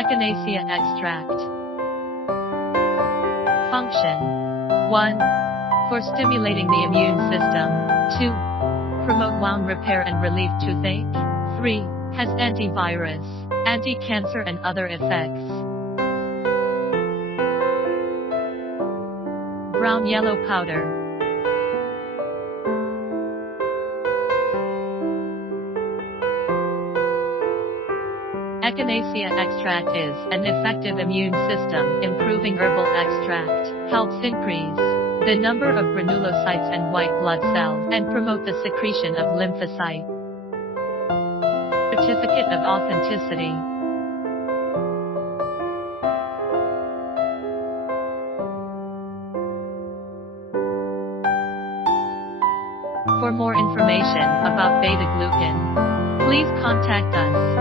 Echinacea extract. Function: 1. For stimulating the immune system. 2. Promote wound repair and relieve toothache. 3. Has antivirus, anti-cancer and other effects. Brown yellow powder. Echinacea extract is an effective immune system improving herbal extract, helps increase the number of granulocytes and white blood cells, and promote the secretion of lymphocytes. Certificate of authenticity. For more information about beta-glucan, please contact us.